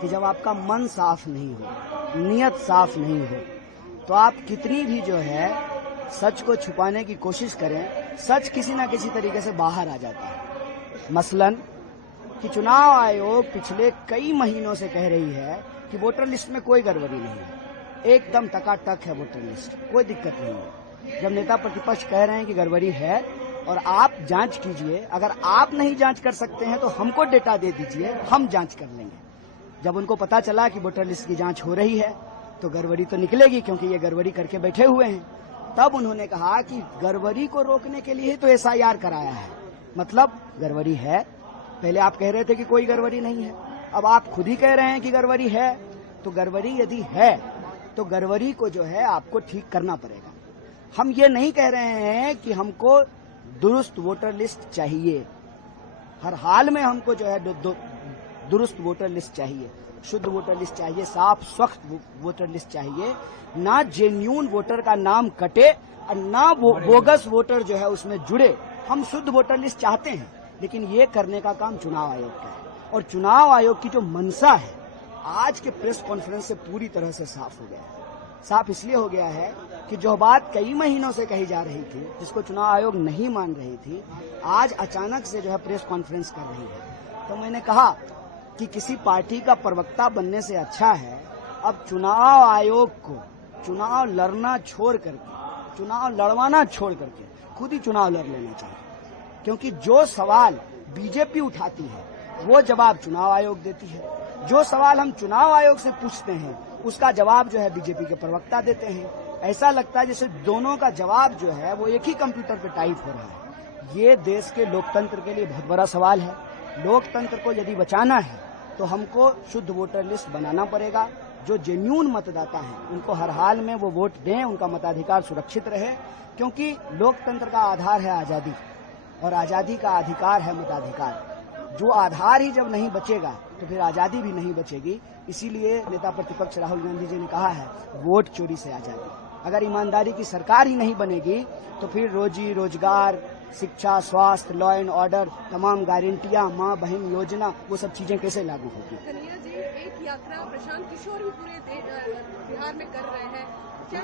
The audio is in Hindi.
कि जब आपका मन साफ नहीं हो, नियत साफ नहीं हो, तो आप कितनी भी जो है सच को छुपाने की कोशिश करें, सच किसी न किसी तरीके से बाहर आ जाता है। मसलन कि चुनाव आयोग पिछले कई महीनों से कह रही है कि वोटर लिस्ट में कोई गड़बड़ी नहीं है, एकदम टकाटक है वोटर लिस्ट, कोई दिक्कत नहीं है। जब नेता प्रतिपक्ष कह रहे हैं कि गड़बड़ी है और आप जांच कीजिए, अगर आप नहीं जांच कर सकते हैं तो हमको डेटा दे दीजिए, हम जांच कर लेंगे। जब उनको पता चला कि वोटर लिस्ट की जांच हो रही है तो गड़बड़ी तो निकलेगी, क्योंकि ये गड़बड़ी करके बैठे हुए हैं। तब उन्होंने कहा कि गड़बड़ी को रोकने के लिए तो एसआईआर कराया है, मतलब गड़बड़ी है। पहले आप कह रहे थे कि कोई गड़बड़ी नहीं है, अब आप खुद ही कह रहे हैं कि गड़बड़ी है। तो गड़बड़ी यदि है तो गड़बड़ी को जो है आपको ठीक करना पड़ेगा। हम ये नहीं कह रहे हैं कि हमको दुरुस्त वोटर लिस्ट चाहिए, हर हाल में हमको जो है दुरुस्त वोटर लिस्ट चाहिए, शुद्ध वोटर लिस्ट चाहिए, साफ स्वच्छ वोटर लिस्ट चाहिए, ना जेन्यून वोटर का नाम कटे और ना बोगस वोटर जो है उसमें जुड़े। हम शुद्ध वोटर लिस्ट चाहते हैं, लेकिन ये करने का काम चुनाव आयोग का है। और चुनाव आयोग की जो मंशा है आज के प्रेस कॉन्फ्रेंस से पूरी तरह से साफ हो गया है। साफ इसलिए हो गया है कि जो बात कई महीनों से कही जा रही थी, जिसको चुनाव आयोग नहीं मान रही थी, आज अचानक से जो है प्रेस कॉन्फ्रेंस कर रही है। तो मैंने कहा कि किसी पार्टी का प्रवक्ता बनने से अच्छा है अब चुनाव आयोग को चुनाव लड़ना छोड़ करके, चुनाव लड़वाना छोड़ करके खुद ही चुनाव लड़ लेना चाहिए। क्योंकि जो सवाल बीजेपी उठाती है वो जवाब चुनाव आयोग देती है, जो सवाल हम चुनाव आयोग से पूछते हैं उसका जवाब जो है बीजेपी के प्रवक्ता देते हैं। ऐसा लगता है जैसे दोनों का जवाब जो है वो एक ही कंप्यूटर पे टाइप हो रहा है। ये देश के लोकतंत्र के लिए बहुत बड़ा सवाल है। लोकतंत्र को यदि बचाना है तो हमको शुद्ध वोटर लिस्ट बनाना पड़ेगा। जो जेन्यून मतदाता हैं उनको हर हाल में वो वोट दें, उनका मताधिकार सुरक्षित रहे, क्योंकि लोकतंत्र का आधार है आजादी और आजादी का अधिकार है मताधिकार। जो आधार ही जब नहीं बचेगा तो फिर आजादी भी नहीं बचेगी। इसीलिए नेता प्रतिपक्ष राहुल गांधी जी ने कहा है वोट चोरी से आजादी। अगर ईमानदारी की सरकार ही नहीं बनेगी तो फिर रोजी रोजगार, शिक्षा, स्वास्थ्य, लॉ एंड ऑर्डर, तमाम गारंटियां, माँ बहन योजना, वो सब चीजें कैसे लागू होगी। कन्हैया जी, एक यात्रा प्रशांत किशोर भी पूरे बिहार में कर रहे हैं, क्या